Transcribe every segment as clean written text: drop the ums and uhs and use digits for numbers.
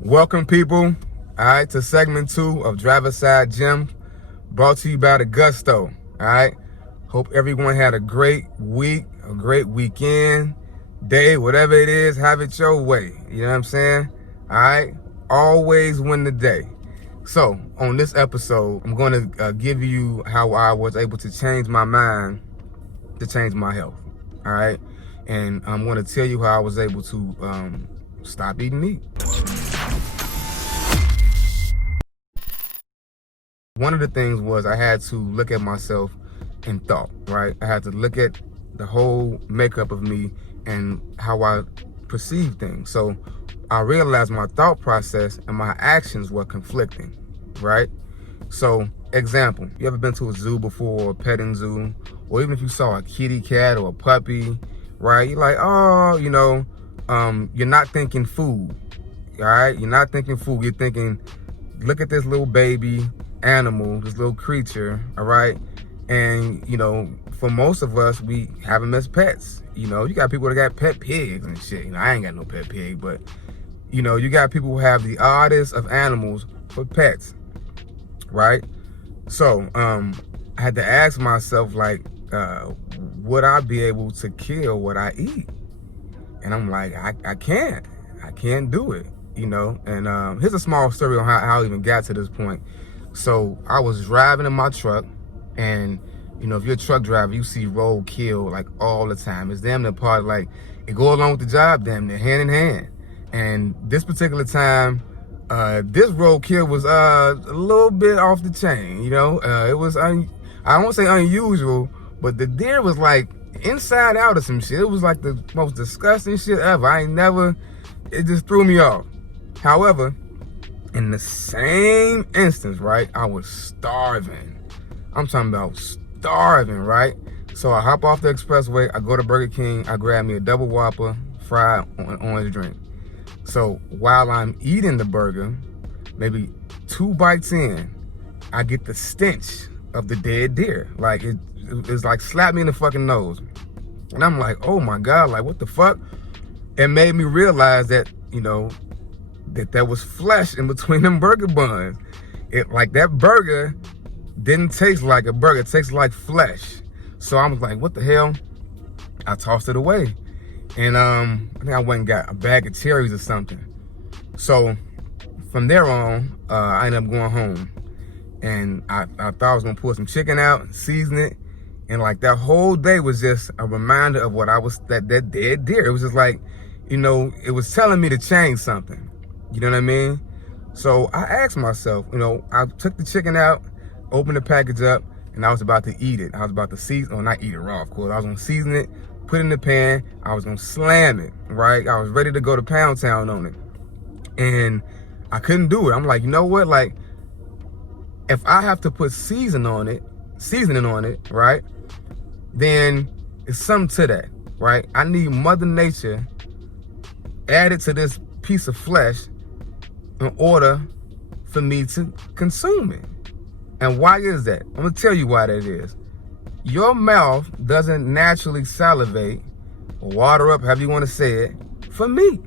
Welcome, people, all right, to segment 2 of Driver's Side Gym, brought to you by the Gusto, all right? Hope everyone had a great week, a great weekend, day, whatever it is, have it your way, you know what I'm saying? All right? Always win the day. So, on this episode, I'm going to give you how I was able to change my mind to change my health, all right? And I'm going to tell you how I was able to stop eating meat. One of the things was I had to look at myself in thought, right? I had to look at the whole makeup of me and how I perceive things. So I realized my thought process and my actions were conflicting, right? So, example, you ever been to a zoo before, or a petting zoo, or even if you saw a kitty cat or a puppy, right? You're like, oh, you're not thinking food, all right? You're not thinking food. You're thinking, look at this little baby animal, this little creature, all right? And for most of us, we have them as pets. You got people that got pet pigs and shit. I ain't got no pet pig, but you got people who have the oddest of animals for pets, right? So I had to ask myself, like, would I be able to kill what I eat? And I'm like, I can't do it, and here's a small story on how I even got to this point. So I was driving in my truck, and if you're a truck driver, you see roadkill like all the time. It's damn near part of, like, it go along with the job, damn near hand in hand. And this particular time, this roadkill was a little bit off the chain. It was I won't say unusual, but the deer was like inside out of some shit. It was like the most disgusting shit ever. It just threw me off. However, in the same instance, right, I was starving. I'm talking about starving, right? So I hop off the expressway, I go to Burger King, I grab me a double Whopper, fried orange drink. So while I'm eating the burger, maybe 2 bites in, I get the stench of the dead deer. Like, it's like slap me in the fucking nose. And I'm like, oh my God, like, what the fuck? It made me realize that, that there was flesh in between them burger buns. Like, that burger didn't taste like a burger, it tastes like flesh. So I was like, what the hell? I tossed it away. And I think I went and got a bag of cherries or something. So from there on, I ended up going home. And I thought I was gonna pull some chicken out, season it. And like, that whole day was just a reminder of what I was, that dead deer. It was just like, it was telling me to change something. You know what I mean? So I asked myself, I took the chicken out, opened the package up, and I was about to eat it. I was about to season, or not eat it raw, of course. I was gonna season it, put it in the pan, I was gonna slam it, right? I was ready to go to Pound Town on it. And I couldn't do it. I'm like, you know what? Like, if I have to put seasoning on it, right? Then it's something to that, right? I need Mother Nature added to this piece of flesh in order for me to consume it. And why is that? I'm gonna tell you why that is. Your mouth doesn't naturally salivate or water up, however you want to say it, for meat.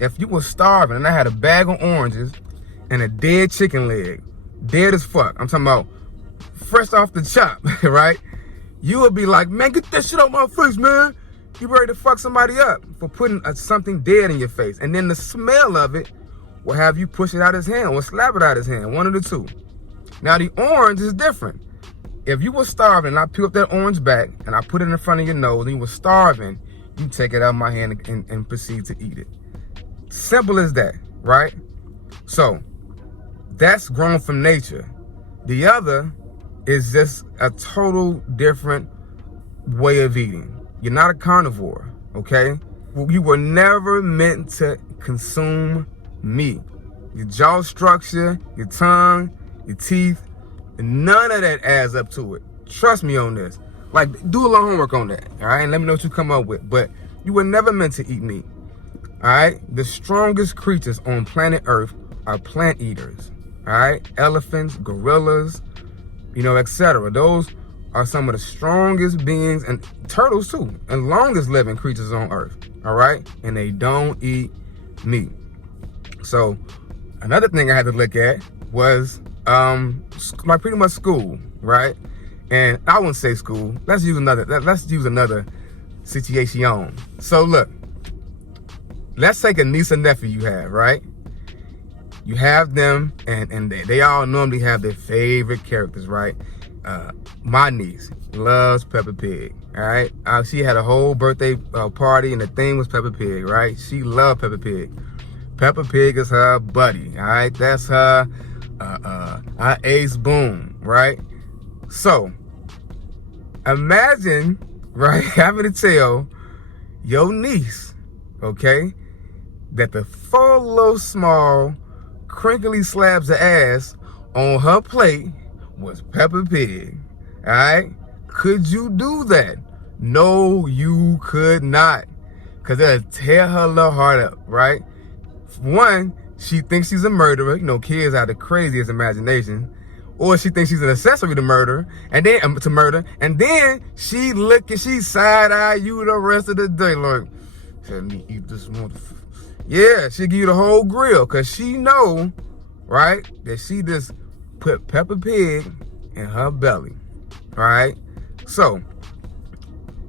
If you were starving and I had a bag of oranges and a dead chicken leg, dead as fuck, I'm talking about fresh off the chop, right? You would be like, man, get that shit out my face, man. You ready to fuck somebody up for putting something dead in your face. And then the smell of it will have you push it out his hand or slap it out his hand, one of the two. Now, the orange is different. If you were starving and I peeled that orange back and I put it in front of your nose and you were starving, you take it out of my hand and proceed to eat it. Simple as that, right? So that's grown from nature. The other is just a total different way of eating. You're not a carnivore, okay? You were never meant to consume meat. Your jaw structure, your tongue, your teeth, none of that adds up to it. Trust me on this. Like, do a little homework on that, all right? And let me know what you come up with. But you were never meant to eat meat, all right? The strongest creatures on planet Earth are plant eaters, all right? Elephants, gorillas, etc. Those are some of the strongest beings, and turtles too, and longest living creatures on Earth, all right? And they don't eat meat. So Another thing I had to look at was like pretty much school, right? And I wouldn't say school. Let's use another situation. So look, let's take a niece and nephew you have, right? You have them, and they all normally have their favorite characters, right? My niece loves Peppa Pig, all right? She had a whole birthday party, and the theme was Peppa Pig, right? She loved Peppa Pig. Peppa Pig is her buddy, all right? That's her ace boom, right? So, imagine, right, having to tell your niece, okay, that the 4 little small crinkly slabs of ass on her plate was Peppa Pig, all right? Could you do that? No, you could not, because it'll tear her little heart up, right? One, she thinks she's a murderer. You know, kids have the craziest imagination. Or she thinks she's an accessory to murder, and then she side-eye you the rest of the day, like, let me eat this motherfucker. Yeah, she'll give you the whole grill, because she know, right, that she just put Peppa Pig in her belly, right? So,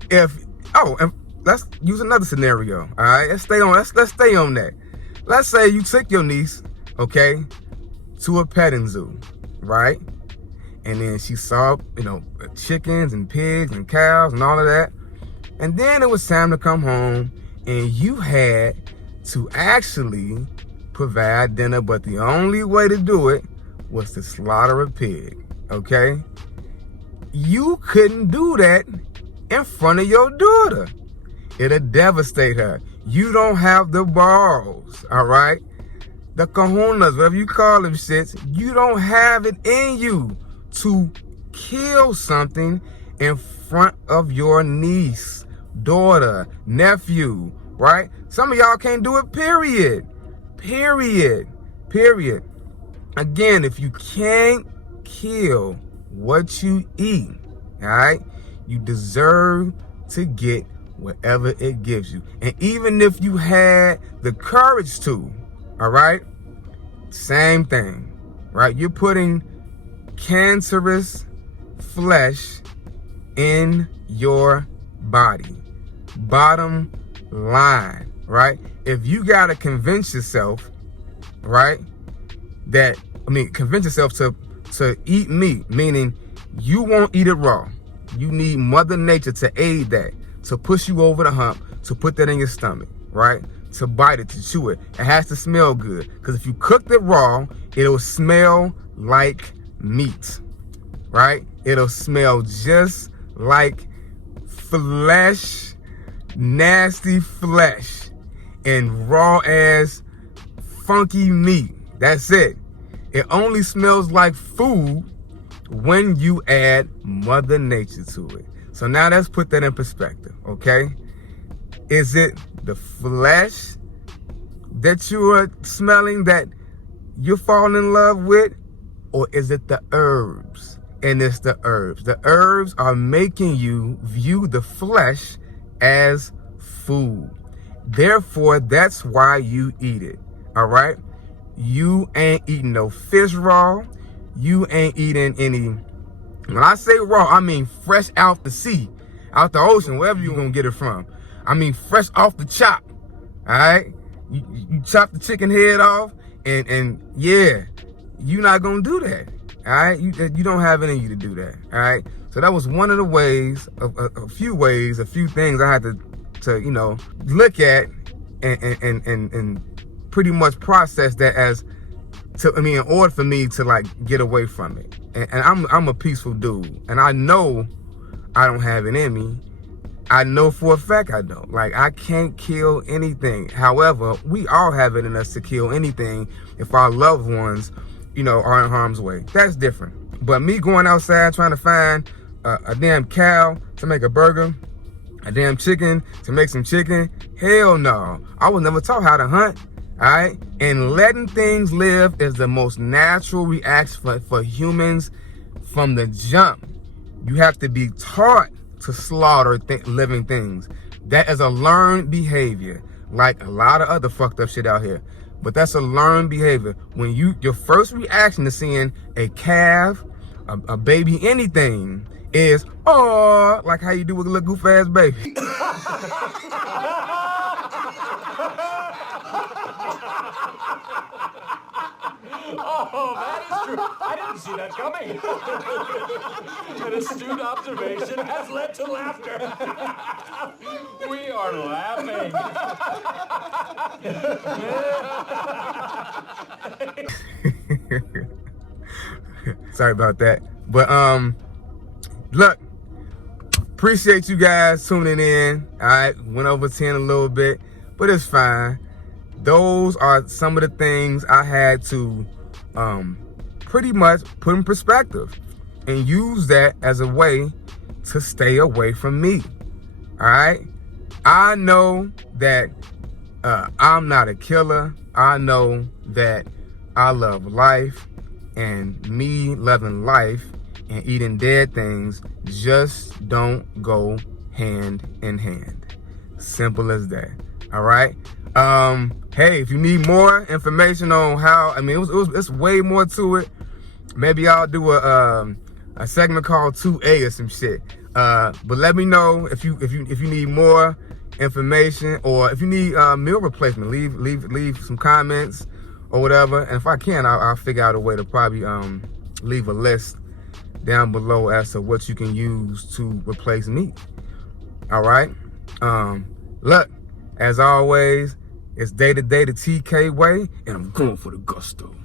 and let's use another scenario, all right? Let's stay on that. Let's say you took your niece, okay, to a petting zoo, right? And then she saw, chickens and pigs and cows and all of that. And then it was time to come home, and you had to actually provide dinner, but the only way to do it was to slaughter a pig, okay? You couldn't do that in front of your daughter. It'll devastate her. You don't have the balls, all right? The cojones, whatever you call them shits, you don't have it in you to kill something in front of your niece, daughter, nephew, right? Some of y'all can't do it, period. Again, if you can't kill what you eat, all right, you deserve to get whatever it gives you. And even if you had the courage to, all right, same thing, right? You're putting cancerous flesh in your body. Bottom line, right? If you gotta convince yourself, right, convince yourself to eat meat, meaning you won't eat it raw. You need Mother Nature to aid that, to push you over the hump, to put that in your stomach, right? To bite it, to chew it. It has to smell good, because if you cooked it raw, it'll smell like meat, right? It'll smell just like flesh, nasty flesh, and raw ass funky meat. That's it. It only smells like food when you add Mother Nature to it. So now let's put that in perspective, okay? Is it the flesh that you are smelling that you're falling in love with? Or is it the herbs? And it's the herbs. The herbs are making you view the flesh as food. Therefore, that's why you eat it, all right? You ain't eating no fish raw. You ain't eating any, when I say raw, I mean fresh out the sea, out the ocean, wherever you're gonna get it from. I mean fresh off the chop, all right? You chop the chicken head off, and yeah, you're not gonna do that, all right? You don't have it in you to do that, all right? So that was one of the ways, a few things I had to look at and pretty much process that in order for me to like get away from it. And I'm a peaceful dude, and I know I don't have it in me. I know for a fact I don't. Like, I can't kill anything. However, we all have it in us to kill anything if our loved ones, are in harm's way. That's different. But me going outside trying to find a damn cow to make a burger, a damn chicken to make some chicken, hell no. I was never taught how to hunt. All right, and letting things live is the most natural reaction for humans from the jump. You have to be taught to slaughter living things. That is a learned behavior, like a lot of other fucked up shit out here. but that's a learned behavior. When your first reaction to seeing a calf, a baby, anything is, oh, like how you do with a little goof ass baby. Oh, that is true. I didn't see that coming. An astute observation has led to laughter. We are laughing. Sorry about that. But look, appreciate you guys tuning in. All right, went over 10 a little bit, but it's fine. Those are some of the things I had to pretty much put in perspective and use that as a way to stay away from me. All right, I know that I'm not a killer. I know that I love life, and me loving life and eating dead things just don't go hand in hand. Simple as that. All right. Hey, if you need more information on how, it's way more to it. Maybe I'll do a segment called 2A or some shit. But let me know if you need more information, or if you need meal replacement. Leave some comments or whatever, and if I can, I'll figure out a way to probably leave a list down below as to what you can use to replace meat. All right. Look, as always, it's day to day the TK way, and I'm going for the gusto.